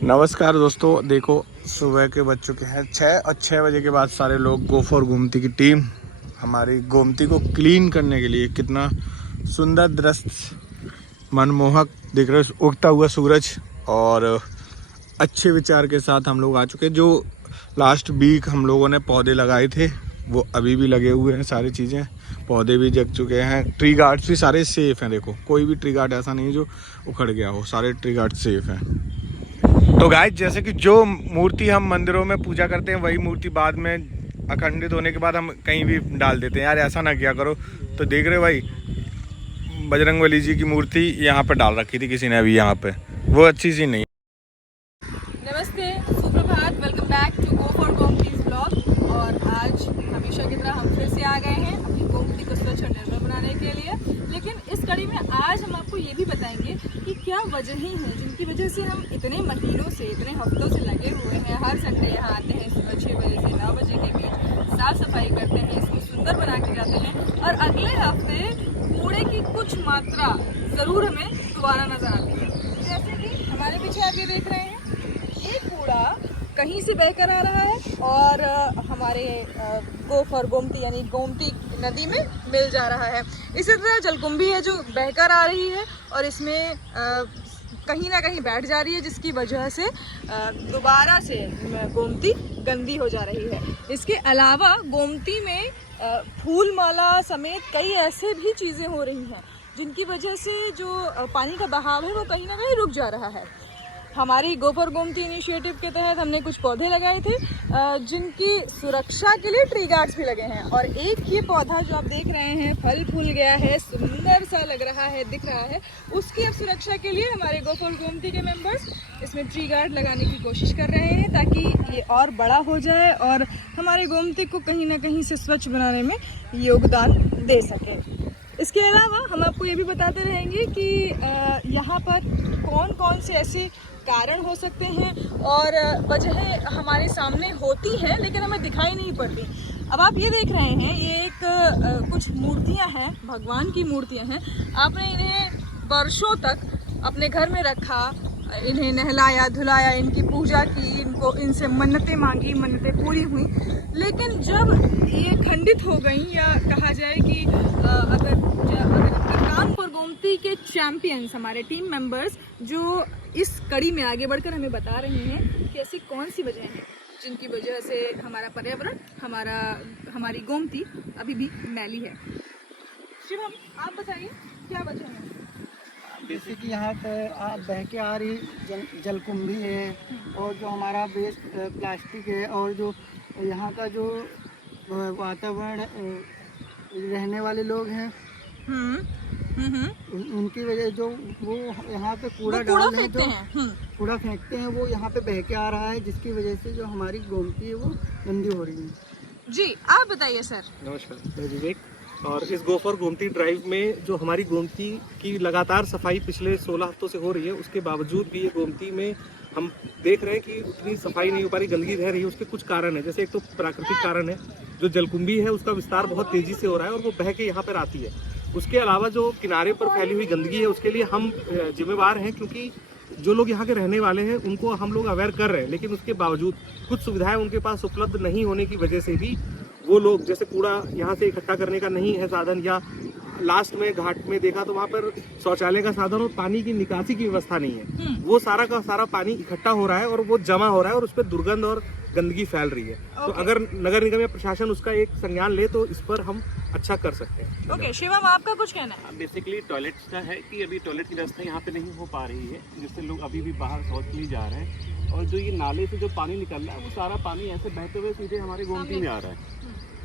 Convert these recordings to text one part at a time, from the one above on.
नमस्कार दोस्तों, देखो सुबह के बज चुके हैं 6 और 6 बजे के बाद सारे लोग गो फॉर गोमती की टीम हमारी गोमती को क्लीन करने के लिए कितना सुंदर दृश्य, मनमोहक दिख रहा है, उगता हुआ सूरज और अच्छे विचार के साथ हम लोग आ चुके हैं। जो लास्ट वीक हम लोगों ने पौधे लगाए थे वो अभी भी लगे हुए हैं, सारी चीज़ें, पौधे भी जग चुके हैं, ट्री गार्ड्स भी सारे सेफ हैं। देखो कोई भी ट्री गार्ड ऐसा नहीं है जो उखड़ गया हो, सारे ट्री गार्ड सेफ हैं। तो गाइस, जैसे कि जो मूर्ति हम मंदिरों में पूजा करते हैं वही मूर्ति बाद में अखंडित होने के बाद हम कहीं भी डाल देते हैं। यार ऐसा ना किया करो। तो देख रहे हो भाई, बजरंगबली जी की मूर्ति यहाँ पे डाल रखी थी किसी ने अभी, यहाँ पे वो अच्छी सी नहीं। नमस्ते, सुप्रभात, welcome back to go for Gomti's blog. और आज हमेशा की तरह हम फिर से आ गए हैं अपनी गोमती को स्वच्छ और निर्मल बनाने के लिए। लेकिन इस कड़ी में आज हम आपको ये भी बताएंगे कि क्या वजहें हैं जिनकी वजह से हम इतने महीनों से, इतने हफ्तों से लगे हुए हैं। हर संडे यहाँ आते हैं सुबह 6 बजे से 9 बजे के बीच, साफ सफाई करते हैं, इसको सुंदर बना के जाते हैं और अगले हफ्ते कूड़े की कुछ मात्रा ज़रूर हमें दोबारा नजर आती है। जैसे कि हमारे पीछे आप ये देख रहे हैं, ये कूड़ा कहीं से बहकर आ रहा है और हमारे गो फॉर गोमती यानी गोमती नदी में मिल जा रहा है। इसी तरह जलकुंभी है जो बहकर आ रही है और इसमें कहीं ना कहीं बैठ जा रही है, जिसकी वजह से दोबारा से गोमती गंदी हो जा रही है। इसके अलावा गोमती में फूल माला समेत कई ऐसे भी चीज़ें हो रही हैं जिनकी वजह से जो पानी का बहाव है वो कहीं ना कहीं रुक जा रहा है। हमारी गो फॉर गोमती इनिशिएटिव के तहत हमने कुछ पौधे लगाए थे जिनकी सुरक्षा के लिए ट्री गार्ड्स भी लगे हैं। और एक ये पौधा जो आप देख रहे हैं फल फूल गया है, सुंदर सा लग रहा है, दिख रहा है, उसकी अब सुरक्षा के लिए हमारे गो फॉर गोमती के मेंबर्स इसमें ट्री गार्ड लगाने की कोशिश कर रहे हैं ताकि ये और बड़ा हो जाए और हमारे गोमती को कहीं ना कहीं से स्वच्छ बनाने में योगदान दे सके। इसके अलावा हम आपको ये भी बताते रहेंगे कि यहाँ पर कौन कौन से ऐसे कारण हो सकते हैं और वजहें हमारे सामने होती हैं लेकिन हमें दिखाई नहीं पड़ती। अब आप ये देख रहे हैं, ये एक कुछ मूर्तियां हैं, भगवान की मूर्तियां हैं। आपने इन्हें वर्षों तक अपने घर में रखा, इन्हें नहलाया धुलाया, इनकी पूजा की, इनको इनसे मन्नतें मांगी, मन्नतें पूरी हुई। लेकिन जब ये खंडित हो गई, या कहा जाए कि अगर काम फॉर गोमती के चैंपियंस, हमारे टीम मेंबर्स जो इस कड़ी में आगे बढ़कर हमें बता रहे हैं कि ऐसी कौन सी वजह हैं जिनकी वजह से हमारा पर्यावरण, हमारी गोमती अभी भी मैली है। शिवम, आप बताइए क्या वजह है? जैसे कि यहाँ पर आप बह के आ रही जलकुंभी है और जो हमारा वेस्ट प्लास्टिक है और जो यहाँ का जो वातावरण रहने वाले लोग हैं उनकी वजह जो वो यहाँ पे कूड़ा डालते हैं, जो कूड़ा फेंकते हैं वो यहाँ पे बह के आ रहा है, जिसकी वजह से जो हमारी गोमती है वो गंदी हो रही है। जी आप बताइए सर। नमस्कार, मैं विवेक। और इस गो फॉर गोमती ड्राइव में जो हमारी गोमती की लगातार सफाई पिछले 16 हफ्तों से हो रही है, उसके बावजूद भी ये गोमती में हम देख रहे हैं कि उतनी सफाई नहीं हो पा रही, गंदगी रह रही है। उसके कुछ कारण है, जैसे एक तो प्राकृतिक कारण है, जो जलकुंभी है उसका विस्तार बहुत तेजी से हो रहा है और वो बह के यहाँ पर आती है। उसके अलावा जो किनारे पर फैली हुई गंदगी है उसके लिए हम जिम्मेवार हैं, क्योंकि जो लोग यहाँ के रहने वाले हैं उनको हम लोग अवेयर कर रहे हैं, लेकिन उसके बावजूद कुछ सुविधाएं उनके पास उपलब्ध नहीं होने की वजह से भी वो लोग, जैसे कूड़ा यहाँ से इकट्ठा करने का नहीं है साधन, या लास्ट में घाट में देखा तो वहाँ पर शौचालय का साधन और पानी की निकासी की व्यवस्था नहीं है, वो सारा का सारा पानी इकट्ठा हो रहा है और वो जमा हो रहा है और उस पर दुर्गंध और गंदगी फैल रही है। तो अगर नगर निगम या प्रशासन उसका एक संज्ञान ले तो इस पर हम अच्छा कर सकते हैं। ओके, शिवम आपका कुछ कहना है? बेसिकली टॉयलेट्स का है कि अभी टॉयलेट की व्यवस्था यहाँ पे नहीं हो पा रही है, जिससे लोग अभी भी बाहर शौच के लिए जा रहे हैं। और जो ये नाले से जो पानी निकल रहा है वो सारा पानी ऐसे बहते हुए सीधे हमारे गोमती में आ रहा है।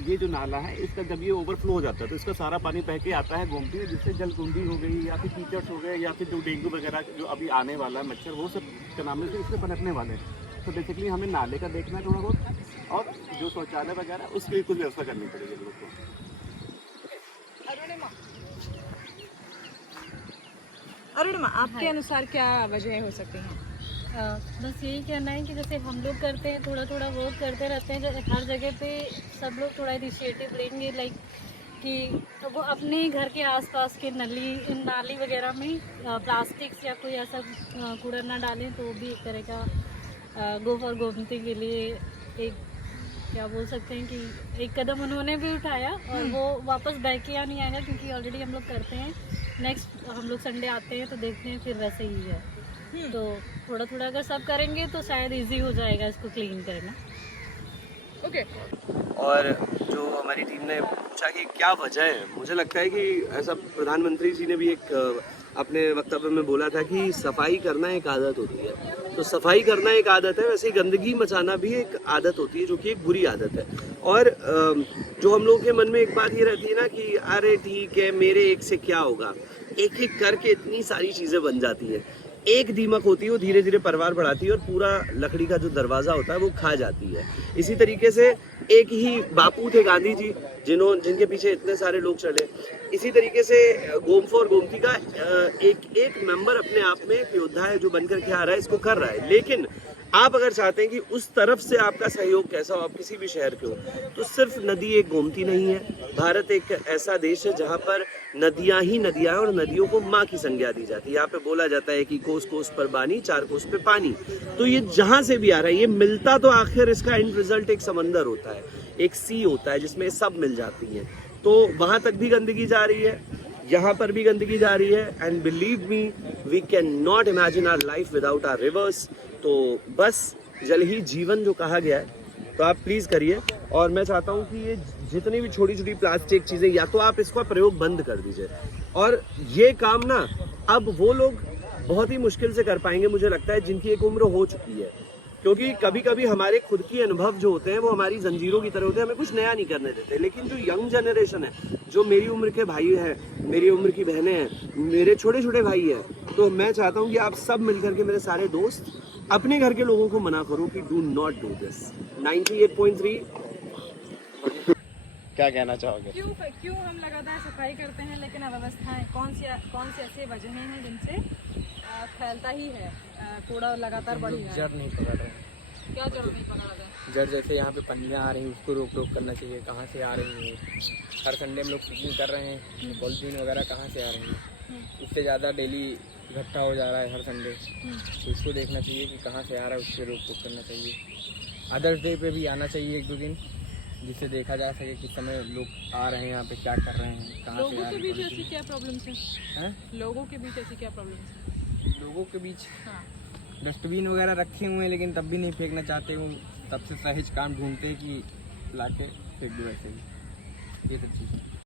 ये जो नाला है इसका जब ये ओवरफ्लो हो जाता है तो इसका सारा पानी बह के आता है गोमती में, जिससे जलकुंभी हो गई या फिर कीचड़ हो गए या फिर जो डेंगू वगैरह जो अभी आने वाला है, मच्छर, वो सब कनामे से इससे पनपने वाले हैं। तो बेसिकली हमें नाले का देखना है थोड़ा बहुत, और जो शौचालय वगैरह उसकी कुछ व्यवस्था करनी पड़ेगी लोगों को। अरुणिमा, आपके अनुसार क्या वजह हो सकती हैं? बस यही कहना है कि जैसे हम लोग करते हैं, थोड़ा थोड़ा वर्क करते रहते हैं, हर जगह पे सब लोग थोड़ा इनिशिएटिव लेंगे, लाइक कि वो अपने घर के आसपास के नाली वगैरह में प्लास्टिक या कोई ऐसा कूड़ा ना डालें, तो वो भी एक तरह का गो फॉर गोमती के लिए एक, क्या बोल सकते हैं कि एक कदम उन्होंने भी उठाया, और वो वापस बह के या नहीं आएगा, क्योंकि ऑलरेडी हम लोग करते हैं। नेक्स्ट हम लोग संडे आते हैं तो देखते हैं फिर वैसे ही है। तो थोड़ा थोड़ा अगर सब करेंगे तो शायद इजी हो जाएगा इसको क्लीन करना। ओके। और जो हमारी टीम ने पूछा कि क्या वजह है, मुझे लगता है कि ऐसा प्रधानमंत्री जी ने भी एक अपने वक्तव्य में बोला था कि सफाई करना एक आदत होती है। तो सफाई करना एक आदत है, वैसे ही गंदगी मचाना भी एक आदत होती है, जो कि एक बुरी आदत है। और जो हम लोगों के मन में एक बात ये रहती है ना कि अरे ठीक है, मेरे एक से क्या होगा, एक एक करके इतनी सारी चीज़ें बन जाती हैं। एक दीमक होती है, वो धीरे धीरे परिवार बढ़ाती है और पूरा लकड़ी का जो दरवाज़ा होता है वो खा जाती है। इसी तरीके से एक ही बापू थे गांधी जी, जिनके पीछे इतने सारे लोग चले। इसी तरीके से गोम फॉर गोमती का एक मेंबर अपने आप में एक योद्धा है जो बनकर के आ रहा है, इसको कर रहा है। लेकिन आप अगर चाहते हैं कि उस तरफ से आपका सहयोग कैसा हो, आप किसी भी शहर के हो, तो सिर्फ नदी एक गोमती नहीं है। भारत एक ऐसा देश है जहाँ पर नदियाँ ही नदियाँ हैं और नदियों को माँ की संज्ञा दी जाती है। यहाँ पे बोला जाता है कि कोस कोस पर बानी, चार कोस पे पानी। तो ये जहाँ से भी आ रहा है, ये मिलता तो आखिर इसका एंड रिजल्ट एक समंदर होता है, एक सी होता है जिसमें सब मिल जाती हैं। तो वहाँ तक भी गंदगी जा रही है, यहाँ पर भी गंदगी जा रही है। And believe me, we can not imagine our life without our rivers. तो बस जल ही जीवन जो कहा गया है, तो आप प्लीज़ करिए। और मैं चाहता हूँ कि ये जितनी भी छोटी छोटी प्लास्टिक चीज़ें, या तो आप इसका प्रयोग बंद कर दीजिए। और ये काम ना अब वो लोग बहुत ही मुश्किल से कर पाएंगे, मुझे लगता है, जिनकी एक उम्र हो चुकी है। क्योंकि कभी कभी हमारे खुद की अनुभव जो होते हैं वो हमारी जंजीरों की तरह होते हैं, हमें कुछ नया नहीं करने देते। लेकिन जो यंग जनरेशन है, जो मेरी उम्र के भाई हैं, मेरी उम्र की बहनें हैं, मेरे छोटे छोटे भाई हैं, तो मैं चाहता हूँ कि आप सब मिलकर के, मेरे सारे दोस्त, अपने घर के लोगों को मना करो कि डू नॉट डू दिस। 98.3 क्या कहना चाहोगे? क्यों हम लगातार सफाई करते हैं लेकिन अव्यवस्थाएं कौन सी ऐसी वजहें हैं जिनसे फैलता ही है कूड़ा लगातार बढ़ ही रहा है? जड़ नहीं पकड़ रहे हैं। क्या जड़ नहीं पकड़ा रहा है? जड़ जैसे यहाँ पे पन्नियाँ आ रही हैं, उसको रोक टोक करना चाहिए, कहाँ से आ रही हैं। हर संडे हम लोग पिकनिक कर रहे हैं, पॉलिथीन वगैरह कहाँ से आ रही हैं, उससे ज़्यादा डेली इकट्ठा हो जा रहा है हर संडे। तो इसको देखना चाहिए कि कहाँ से आ रहा है, उससे रोक टोक करना चाहिए। अदर्स डे पे भी आना चाहिए 1-2 दिन, जिससे देखा जा सके किस समय लोग आ रहे हैं, यहाँ पे क्या कर रहे हैं, कहाँ से आ लोगों के रहे बीच हैं। ऐसी क्या प्रॉब्लम्स हैं? लोगों के बीच ऐसी क्या प्रॉब्लम्स हैं? लोगों के बीच हाँ। डस्टबिन वगैरह रखे हुए हैं, लेकिन तब भी नहीं फेंकना चाहते हूँ। तब से सहज काम ढूंढते हैं कि लाके फेंक दो ऐसे ही। ये सब चीज़ें।